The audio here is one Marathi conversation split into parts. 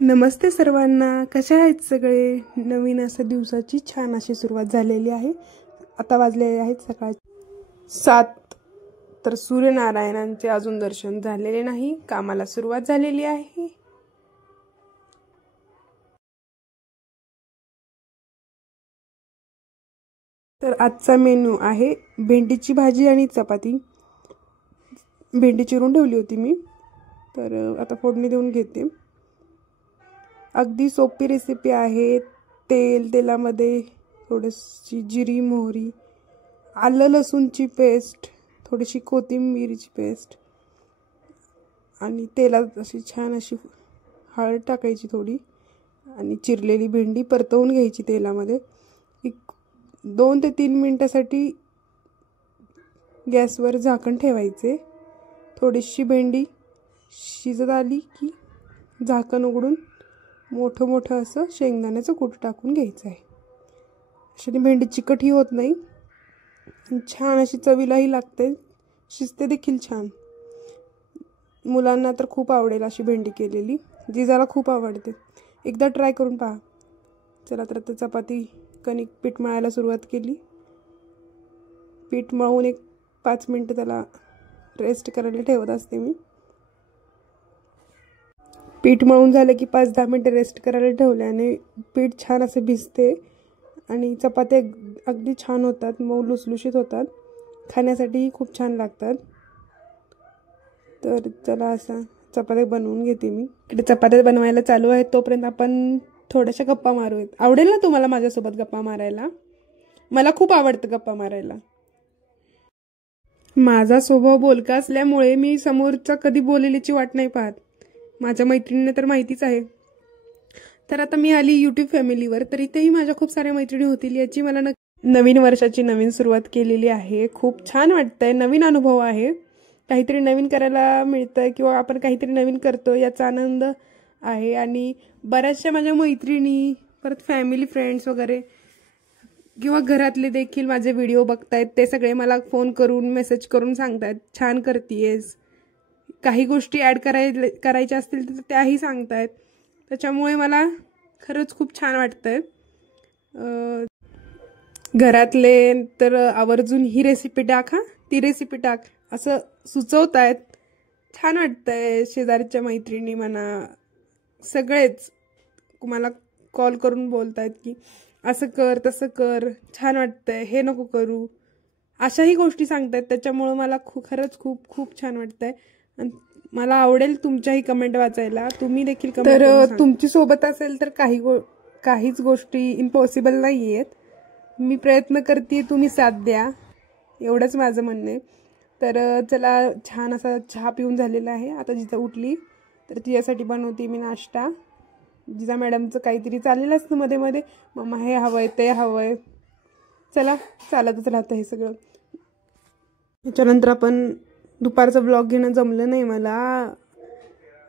नमस्ते सर्वांना, कशा आहेत सगळे। नवीन अशा दिवसाची छान अशी सुरुवात झालेली आहे। आता वाजले आहेत सकाळ 7। तर सूर्यनारायणांचे अजून दर्शन झालेले नाही, कामाला सुरुवात झालेली आहे। तर आजचा मेनू आहे भेंडीची भाजी आणि चपाती। भेंडी चिरून ठेवली होती मी, तर आता फोडणी देऊन घेते। अगदी सोपी रेसिपी आहे। तेलामध्ये थोडीशी जिरी, मोहरी, आलं लसूणची पेस्ट, थोडीशी कोथिंबीरची पेस्ट आणि तेलात अशी छान अशी हळद टाकायची थोडी, आणि चिरलेली भेंडी परतवून घ्यायची तेलामध्ये। 2 ते 3 मिनिटासाठी गॅसवर झाकण ठेवायचे। थोडीशी भेंडी शिजत आली की झाकण उघडून मोठं असं शेंगदाण्याचं कूट टाकून घ्यायचं आहे। अशाने भेंडी चिकटही होत नाही, छान अशी चवीलाही लागते, शिजते देखील छान। मुलांना तर खूप आवडेल अशी भेंडी केलेली, जिजाला खूप आवडते, एकदा ट्राय करून पहा। चला तर आता चपाती कणिक पीठ मळायला सुरुवात केली। पीठ मळून 5 मिनिटं त्याला रेस्ट करायला ठेवत असते मी। पीठ मळून झालं की 5-10 मिनिटं रेस्ट करायला ठेवल्याने पीठ छान असे भिजते आणि चपात्या अगदी छान होतात, मऊ लुसलुशीत होतात, खाण्यासाठी खूप छान लागतात। तर चला असा चपात्या बनवून घेते मी। इकडे चपात्या बनवायला चालू आहे, तोपर्यंत आपण थोड्याशा गप्पा मारूयात। आवडेल ना तुम्हाला माझ्यासोबत गप्पा मारायला? मला खूप आवडतं गप्पा मारायला। माझा स्वभाव बोलका असल्यामुळे मी समोरचा कधी बोलेलीची वाट नाही पाहत। माझ्या मैत्रिणींना तर माहितीच आहे। तर आता मी आली YouTube फॅमिलीवर, तर इथेही माझ्या खूप साऱ्या मैत्रिणी होतील याची मला नवीन वर्षाची नवीन सुरुवात केलेली आहे। खूप छान वाटतंय, नवीन अनुभव आहे, काहीतरी नवीन करायला मिळतंय किंवा आपण काहीतरी नवीन करतो याचा आनंद आहे। आणि बऱ्याचशा माझ्या मैत्रिणी, परत फॅमिली फ्रेंड्स वगैरे किंवा घरातले देखील माझे व्हिडिओ बघतायत, ते सगळे मला फोन करून मेसेज करून सांगतायत छान करतीयेस, काही गोष्टी ॲड करायच्या असतील तर त्याही सांगतायत। त्याच्यामुळे मला खरंच खूप छान वाटतंय। घरातले तर आवर्जून ही रेसिपी टाक, ती रेसिपी टाक असं सुचवतायत, छान वाटतंय। शेजारच्या मैत्रिणी म्हणा, सगळेच मला कॉल करून बोलतायत की असं कर तसं कर, छान वाटतंय, हे नको करू, अशाही गोष्टी सांगतायत। त्याच्यामुळे मला खरंच खूप खूप छान वाटतंय आणि मला आवडेल तुमच्याही कमेंट वाचायला। तुम्ही देखील कमेंट तर तुमची सोबत असेल तर काहीच गोष्टी इम्पॉसिबल नाही आहेत। मी प्रयत्न करते, तुम्ही साथ द्या, एवढंच माझं म्हणणं आहे। तर चला, छान असा चहा पिऊन झालेला आहे। आता जिजा उठली तर तिच्यासाठी बनवते मी नाश्ता। जिजा मॅडमचं काहीतरी चाललेलं असतं मध्ये मध्ये, मम्मा हे हवंय ते हवंय, चला चालतच राहतं हे सगळं। त्याच्यानंतर आपण दुपारचा ब्लॉग घेणं जमलं नाही मला।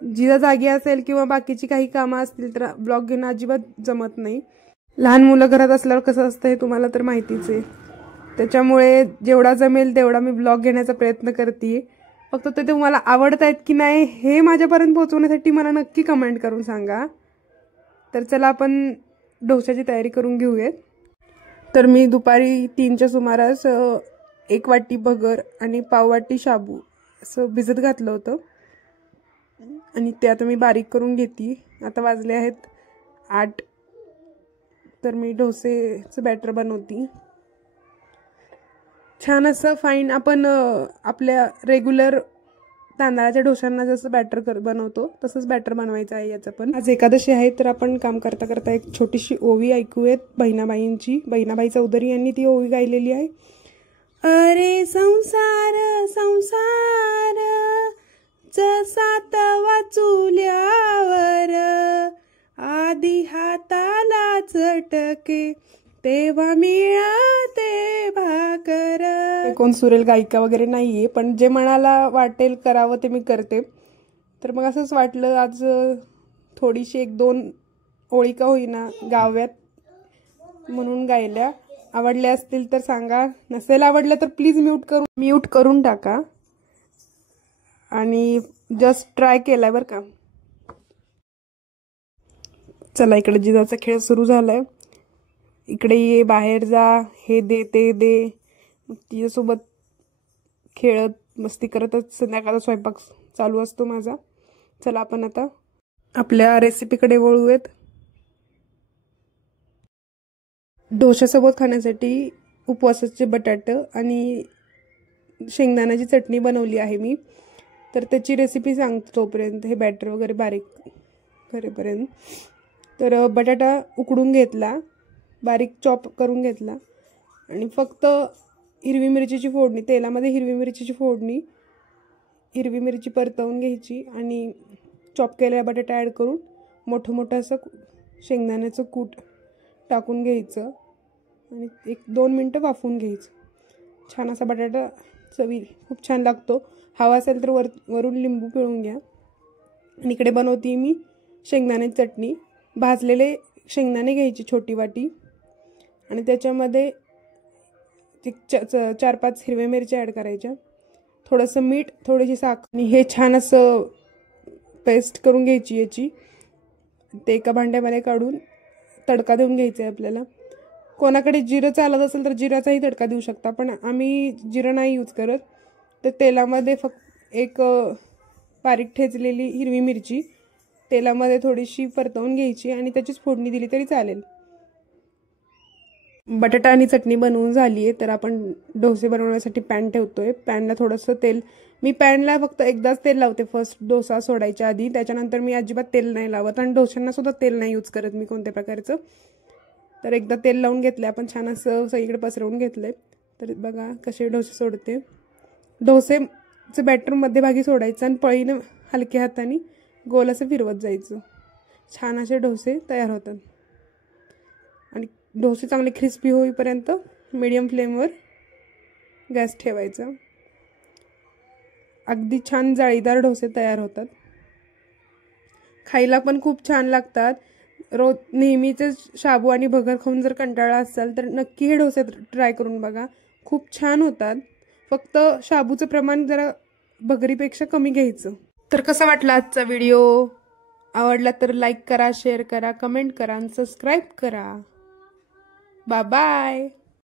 जिजा जागी असेल किंवा बाकीची काही कामं असतील तर ब्लॉग घेणं अजिबात जमत नाही। लहान मुलं घरात असल्यावर कसं असतं हे तुम्हाला तर माहितीच आहे। त्याच्यामुळे जेवढा जमेल तेवढा मी ब्लॉग घेण्याचा प्रयत्न करते। फक्त ते तुम्हाला आवडत आहेत की नाही हे माझ्यापर्यंत पोहोचवण्यासाठी मला नक्की कमेंट करून सांगा। तर चला आपण डोश्याची तयारी करून घेऊयात। तर मी दुपारी 3च्या सुमारास 1 वाटी भगर आणि पाव वाटी शाबू असं भिजत घातलं होतं आणि ते आता मी बारीक करून घेते। आता वाजले आहेत 8। तर मी डोसेचं बॅटर बनवते, छान असं फाईन। आपण आपल्या रेग्युलर तांदळाच्या डोशांना जसं बॅटर बनवतो तसंच बॅटर बनवायचं आहे याचं पण। आज एकादशी आहे, तर आपण काम करता करता एक छोटीशी ओवी ऐकूयात बहिणाबाईंची। बहिणाबाई चौधरी यांनी ती ओवी गायलेली आहे। अरे संसार संसार जसा तवा चुल्यावर, आधी हाताला चटके तेव्हा मिळते भाकर। कोण सुरेल गायिका वगैरे नाहीये, पण जे मनाला वाटेल करावं ते मी करते। तर मग असंच वाटलं आज थोडीशी 1-2 ओळी का होईना गाव्यात म्हणून गायल्या। आवडल्या असतील तर सांगा, नसेल आवडलं तर प्लीज म्यूट करून टाका आणि जस्ट ट्राय केलाय बरं का। चला इकडे जिजाचा खेळ सुरू झालाय. इकडे ये, बाहेर जा, हे दे ते दे. मग तिच्यासोबत खेळत मस्ती करतच संध्याकाळचा स्वयंपाक चालू असतो माझा. चला आपण आता आपल्या रेसिपीकडे वळूयात. डोशासोबत खाण्यासाठी उपवासाचे बटाटे आणि शेंगदाण्याची चटणी बनवली आहे मी. तर त्याची रेसिपी सांगतो तोपर्यंत हे बॅटर वगैरे बारीक करेपर्यंत. तर बटाटा उकडून घेतला, बारीक चॉप करून घेतला आणि फक्त हिरवी मिरचीची फोडणी, तेलामध्ये हिरवी मिरचीची फोडणी, हिरवी मिरची परतवून घ्यायची आणि चॉप केलेला बटाटा ॲड करून मोठं मोठं असं शेंगदाण्याचं कूट टाकून घ्यायचं आणि 1-2 मिनटं वाफवून घ्यायचं. छान असा बटाटा चवी खूप छान लागतो. हवा असेल तर वरून लिंबू पिळून घ्या. आणि इकडे बनवते मी शेंगदाण्याची चटणी. भाजलेले शेंगदाणे घ्यायची छोटी वाटी आणि त्याच्यामध्ये 4-5 हिरव्या मिरच्या ॲड करायच्या, थोडंसं मीठ, थोडीशी साखर आणि हे छान असं पेस्ट करून घ्यायची याची. ते एका भांड्यामध्ये काढून तडका देऊन घ्यायचा आहे आपल्याला. कोणाकडे जिरं चालत असेल तर जिराचाही तडका देऊ शकता, पण आम्ही जिरं नाही यूज करत. तर तेलामध्ये फक्त एक बारीक ठेचलेली हिरवी मिरची तेलामध्ये थोडीशी परतवून घ्यायची आणि त्याचीच फोडणी दिली तरी चालेल. बटाटा आणि चटणी बनवून झाली आहे. तर आपण डोसे बनवण्यासाठी पॅन ठेवतोय. पॅनला थोडंसं तेल, मी पॅनला फक्त एकदाच तेल लावते फर्स्ट डोसा सोडायच्या आधी. त्याच्यानंतर मी अजिबात तेल नाही लावत आणि डोशांना सुद्धा तेल नाही यूज करत मी कोणत्या प्रकारचं. तर एकदा तेल लावून घेतलं आपण, छान असं सगळीकडे पसरवून घेतलंय. तर बघा कसे डोसे सोडते. डोसेचं बॅटर मध्यभागी सोडायचं आणि पळीनं हलक्या हाताने गोल असं फिरवत जायचं. छान असे डोसे तयार होतात. आणि डोसे चांगले क्रिस्पी होईपर्यंत मीडियम फ्लेमवर गॅस ठेवायचा. अगदी छान जाळीदार डोसे तयार होतात. खायला पण खूप छान लागतात. रोज नेहमीचे शाबू आणि भगर खाऊन जर कंटाळा असाल तर नक्की हे डोसे ट्राय करून बघा, खूप छान होतात. फक्त शाबूचं प्रमाण जरा भगरीपेक्षा कमी घ्यायचं. तर कसा वाटला आजचा व्हिडिओ? आवडला तर लाईक करा, शेअर करा, कमेंट करा आणि सबस्क्राईब करा. Bye bye.